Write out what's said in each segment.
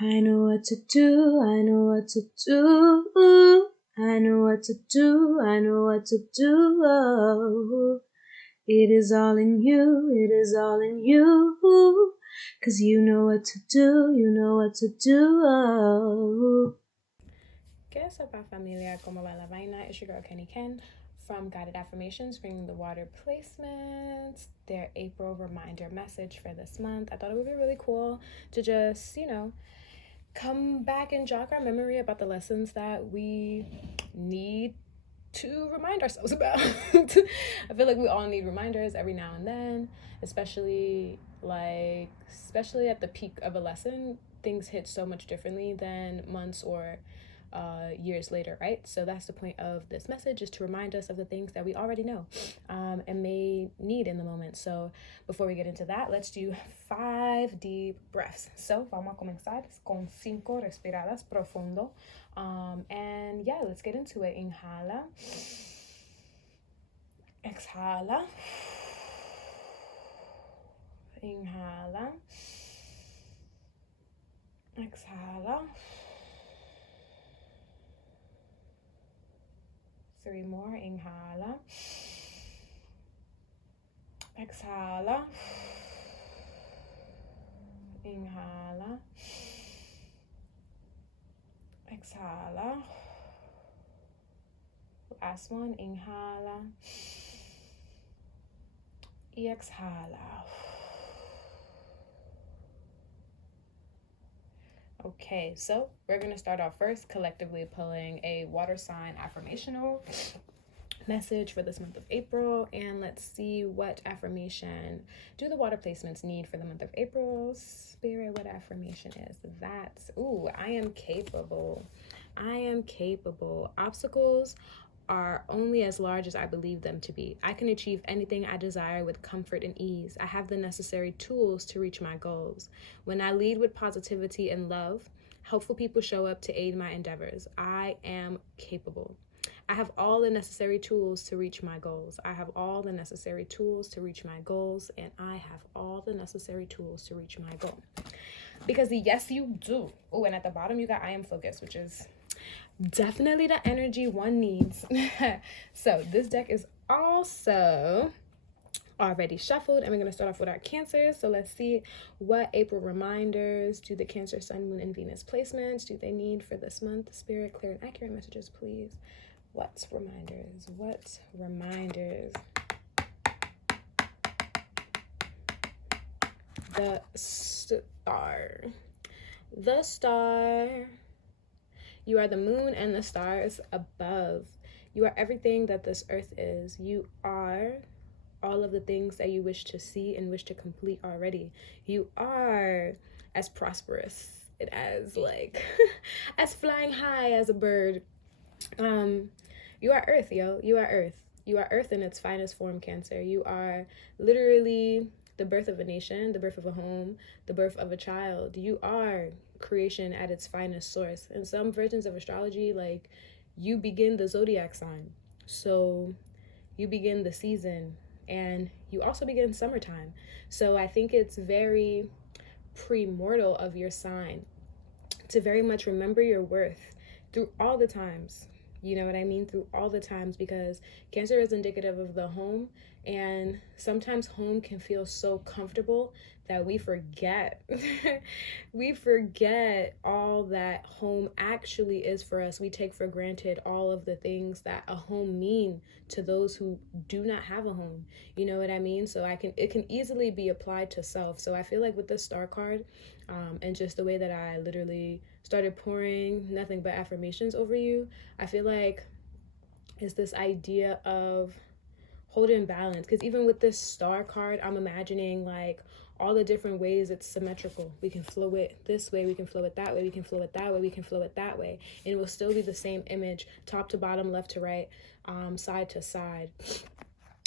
I know what to do, I know what to do. I know what to do, I know what to do. Oh, it is all in you, it is all in you. 'Cause you know what to do, you know what to do. Oh. ¿Qué sopa familia? ¿Cómo va la vaina? It's your girl Kenny Ken from Guided Affirmations, bringing the water placements, their April reminder message for this month. I thought it would be really cool to just, come back and jog our memory about the lessons that we need to remind ourselves about. I feel like we all need reminders every now and then, especially at the peak of a lesson. Things hit so much differently than months or years later, right? So that's the point of this message, is to remind us of the things that we already know and may need in the moment. So before we get into that, let's do 5 deep breaths. So vamos a comenzar con 5 respiradas profundo. And yeah, let's get into it. Inhala. Exhala. Inhala. Exhala. 3 more. Inhala. Exhala. Inhala. Exhala. Last one. Inhala. Y exhala. Okay, so we're going to start off first collectively pulling a water sign affirmational message for this month of April, and let's see what affirmation do the water placements need for the month of April. Spirit, what affirmation is that? Ooh, I am capable. I am capable. Obstacles are only as large as I believe them to be. I can achieve anything I desire with comfort and ease. I have the necessary tools to reach my goals. When I lead with positivity and love, helpful people show up to aid my endeavors. I am capable. I have all the necessary tools to reach my goals. I have all the necessary tools to reach my goals, and I have all the necessary tools to reach my goal. Because the yes, you do. Oh, and at the bottom, you got I am focused, which is definitely the energy one needs. So this deck is also already shuffled, and we're going to start off with our Cancers. So let's see what April reminders do the Cancer, Sun, Moon, and Venus placements do they need for this month. Spirit, clear and accurate messages, please. What reminders? What reminders? The star. The star. You are the moon and the stars above. You are everything that this earth is. You are all of the things that you wish to see and wish to complete already. You are as prosperous, as as flying high as a bird. You are earth, yo. You are earth. You are earth in its finest form, Cancer. You are literally the birth of a nation, the birth of a home, the birth of a child. You are creation at its finest source. In some versions of astrology, you begin the zodiac sign. So you begin the season, and you also begin summertime. So I think it's very premortal of your sign to very much remember your worth through all the times. You know what I mean? Through all the times, because Cancer is indicative of the home, and sometimes home can feel so comfortable that we forget. We forget all that home actually is for us. We take for granted all of the things that a home mean to those who do not have a home. You know what I mean? So it can easily be applied to self. So I feel like with the star card, and just the way that I literally started pouring nothing but affirmations over you, I feel like it's this idea of holding balance. Because even with this star card, I'm imagining all the different ways it's symmetrical. We can flow it this way, we can flow it that way, we can flow it that way, we can flow it that way, and it will still be the same image, top to bottom, left to right, side to side.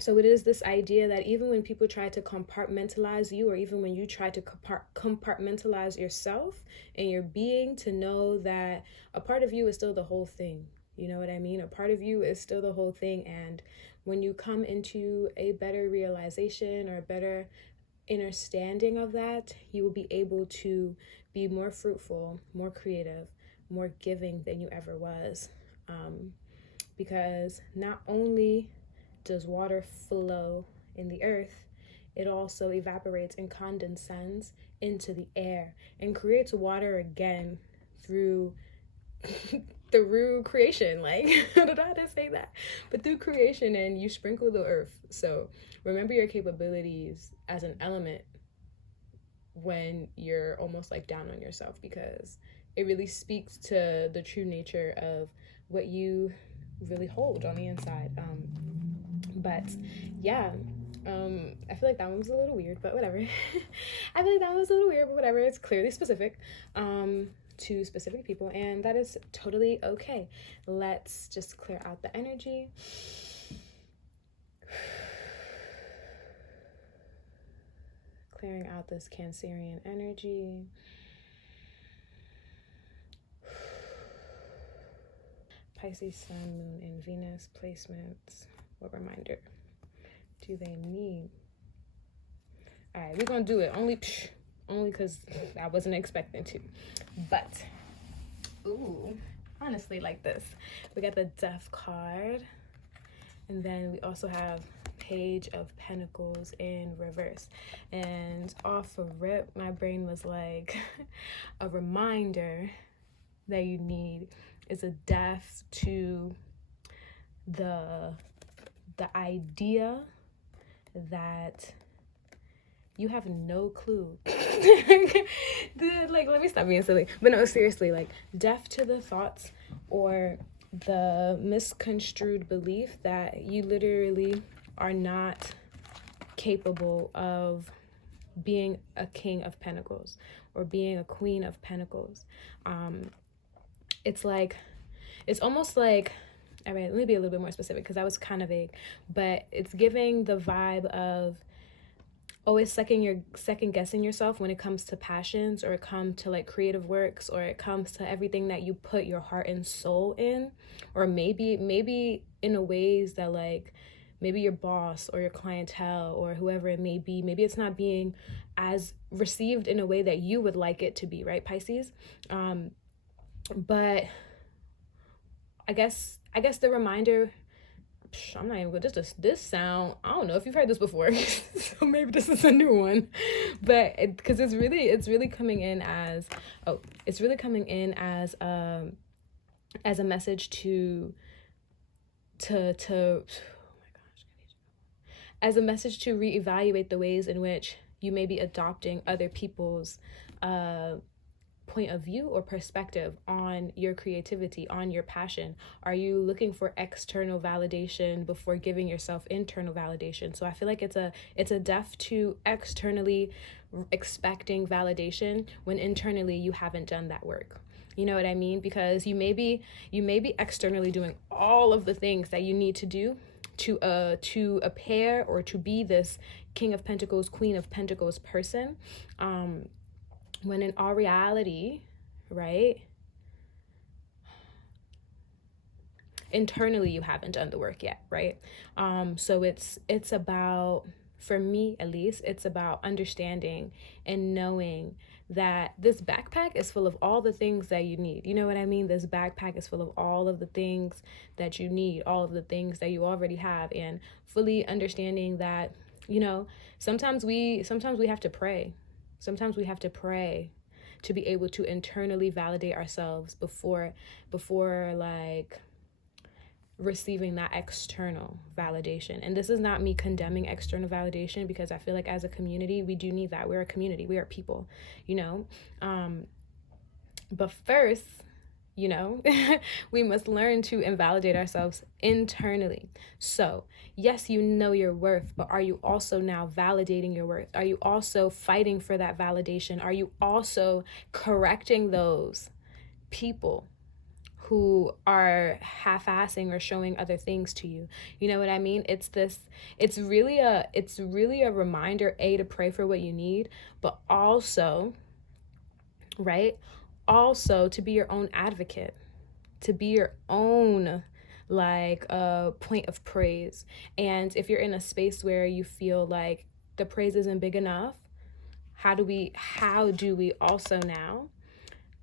So it is this idea that even when people try to compartmentalize you, or even when you try to compartmentalize yourself and your being, to know that a part of you is still the whole thing. You know what I mean? A part of you is still the whole thing. And when you come into a better realization or a better understanding of that, you will be able to be more fruitful, more creative, more giving than you ever was. Because not only does water flow in the earth, it also evaporates and condensens into the air and creates water again through through creation. Like, I don't know how to say that, but through creation, and you sprinkle the earth. So remember your capabilities as an element when you're almost like down on yourself, because it really speaks to the true nature of what you really hold on the inside. But yeah, I feel like that one was a little weird, but whatever. I feel like that one was a little weird, but whatever. It's clearly specific to specific people, and that is totally okay. Let's just clear out the energy. Clearing out this Cancerian energy. Pisces, Sun, Moon, and Venus placements. What reminder do they need? All right, we're gonna do it only because I wasn't expecting to. But ooh, honestly, like this, we got the Death card, and then we also have Page of Pentacles in reverse. And off of rip, my brain was like, a reminder that you need is a death to the idea that you have no clue. Like, let me stop being silly. But no, seriously, like, death to the thoughts or the misconstrued belief that you literally are not capable of being a King of Pentacles or being a Queen of Pentacles. It's like, it's almost like, all right, let me be a little bit more specific because that was kind of vague, but it's giving the vibe of always second guessing yourself when it comes to passions, or it comes to like creative works, or it comes to everything that you put your heart and soul in, or maybe in a ways that, like, maybe your boss or your clientele or whoever it may be, maybe it's not being as received in a way that you would like it to be, right, Pisces? But I guess the reminder, I'm not even good. This sound, I don't know if you've heard this before, so maybe this is a new one, but because it's really coming in as a message to as a message to reevaluate the ways in which you may be adopting other people's point of view or perspective on your creativity, on your passion. Are you looking for external validation before giving yourself internal validation? So I feel like it's a death to externally expecting validation when internally you haven't done that work. You know what I mean? Because you may be externally doing all of the things that you need to do to appear or to be this King of Pentacles, Queen of Pentacles person, when in all reality, right, internally you haven't done the work yet, right? So it's about, for me at least, it's about understanding and knowing that this backpack is full of all the things that you need. You know what I mean? This backpack is full of all of the things that you need, all of the things that you already have, and fully understanding that, you know, sometimes we have to pray. Sometimes we have to pray to be able to internally validate ourselves before like receiving that external validation. And this is not me condemning external validation, because I feel like as a community, we do need that. We're a community. We are people, you know? But first, you know, we must learn to invalidate ourselves internally. So yes, you know your worth, but are you also now validating your worth? Are you also fighting for that validation? Are you also correcting those people who are half-assing or showing other things to you? You know what I mean? It's really a reminder, to pray for what you need, but also, right? Also to be your own advocate, to be your own like point of praise. And if you're in a space where you feel like the praise isn't big enough, how do we also now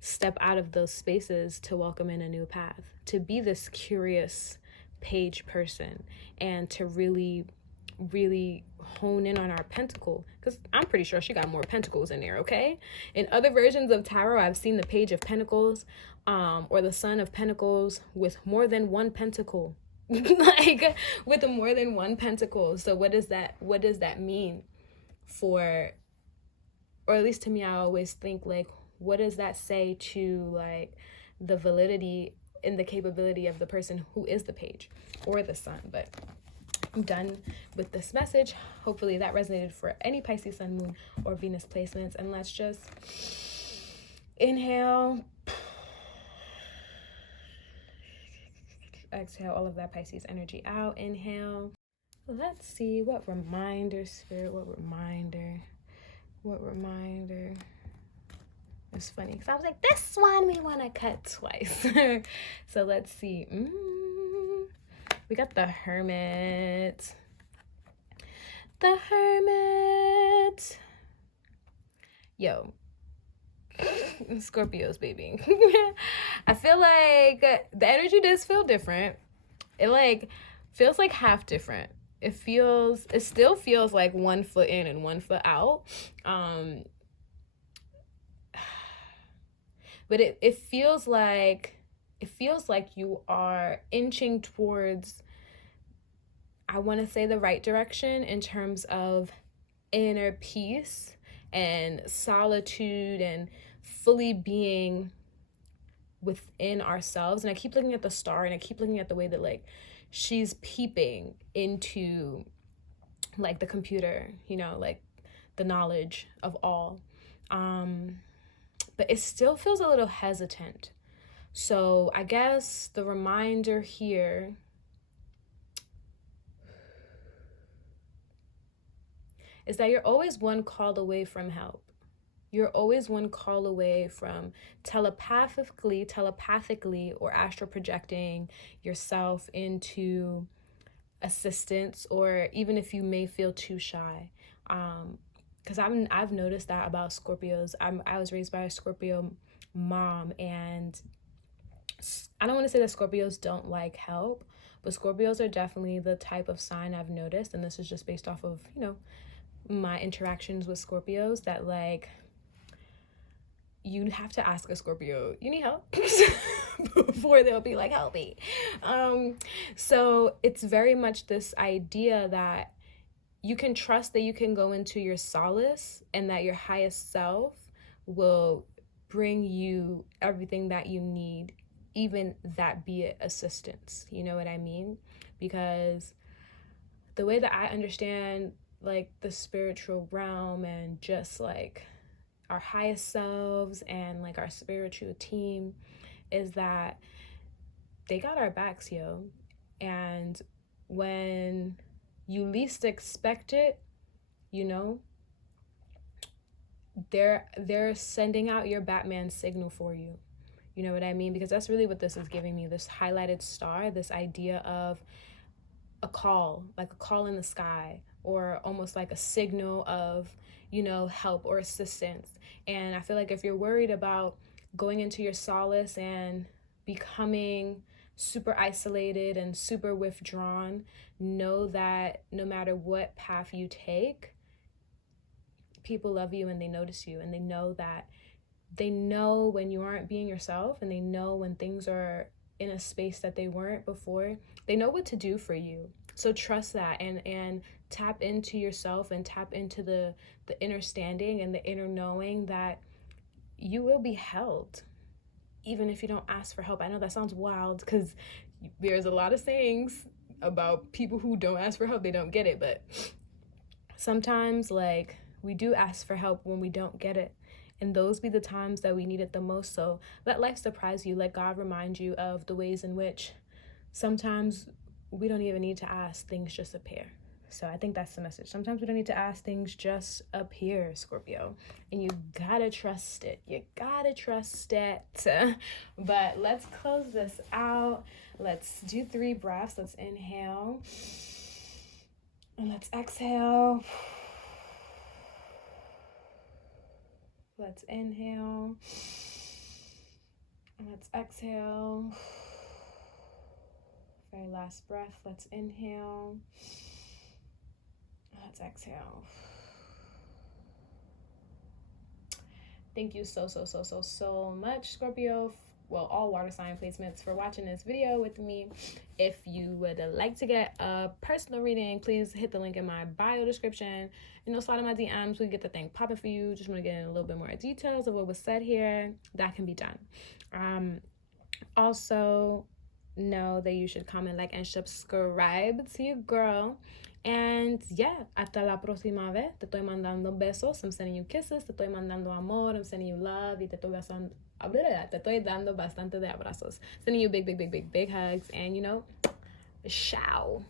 step out of those spaces to welcome in a new path, to be this curious page person, and to really hone in on our pentacle, because I'm pretty sure she got more pentacles in there. Okay, in other versions of tarot, I've seen the page of pentacles, or the son of pentacles with more than one pentacle. Like, with more than one pentacle. So what does that mean for, or at least to me, I always think, like, what does that say to, like, the validity and the capability of the person who is the page or the sun? But I'm done with this message. Hopefully that resonated for any Pisces sun, moon, or Venus placements. And let's just inhale, exhale all of that Pisces energy out. Inhale. Let's see, what reminder, Spirit, what reminder. It's funny because I was like, this one we want to cut twice. So let's see. We got the Hermit. Yo, Scorpios, baby. I feel like the energy does feel different. It like feels like half different. It still feels like 1 foot in and 1 foot out. But it feels like you are inching towards, I want to say, the right direction in terms of inner peace and solitude and fully being within ourselves. And I keep looking at the star, and I keep looking at the way that, like, she's peeping into, like, the computer, you know, like the knowledge of all. But it still feels a little hesitant. So I guess the reminder here is that you're always one call away from help. You're always one call away from telepathically or astral projecting yourself into assistance, or even if you may feel too shy. Because I've noticed that about Scorpios. I was raised by a Scorpio mom, and I don't want to say that Scorpios don't like help, but Scorpios are definitely the type of sign I've noticed, and this is just based off of, you know, my interactions with Scorpios, that, like, you have to ask a Scorpio, you need help? Before they'll be like, help me. So it's very much this idea that you can trust that you can go into your solace, and that your highest self will bring you everything that you need, even that be it assistance. You know what I mean? Because the way that I understand, like, the spiritual realm and just, like, our highest selves and, like, our spiritual team is that they got our backs, yo. And when you least expect it, you know, they're sending out your Batman signal for you. You know what I mean? Because that's really what this is giving me, this highlighted star, this idea of a call, like a call in the sky, or almost like a signal of, you know, help or assistance. And I feel like if you're worried about going into your solace and becoming super isolated and super withdrawn, know that no matter what path you take, people love you and they notice you, and they know when you aren't being yourself, and they know when things are in a space that they weren't before. They know what to do for you. So trust that, and tap into yourself, and tap into the inner standing and the inner knowing that you will be held, even if you don't ask for help. I know that sounds wild, because there's a lot of sayings about people who don't ask for help, they don't get it. But sometimes, like, we do ask for help when we don't get it, and those be the times that we need it the most. So let life surprise you. Let God remind you of the ways in which sometimes we don't even need to ask, things just appear. So I think that's the message. Sometimes we don't need to ask, things just appear, Scorpio. And you gotta trust it. You gotta trust it. But let's close this out. Let's do 3 breaths. Let's inhale. And let's exhale. Let's inhale. And let's exhale. Very last breath. Let's inhale. Let's exhale. Thank you so much, Scorpio. Well, all water sign placements for watching this video with me. If you would like to get a personal reading, please hit the link in my bio description. Slide in my DMs. We get the thing popping for you. Just want to get in a little bit more details of what was said here. That can be done. Also, know that you should comment, like, and subscribe to your girl. And yeah, hasta la próxima vez. Te estoy mandando besos. I'm sending you kisses. Te estoy mandando amor. I'm sending you love. Y te estoy dando bastante de abrazos. Sending you big hugs. And, ciao.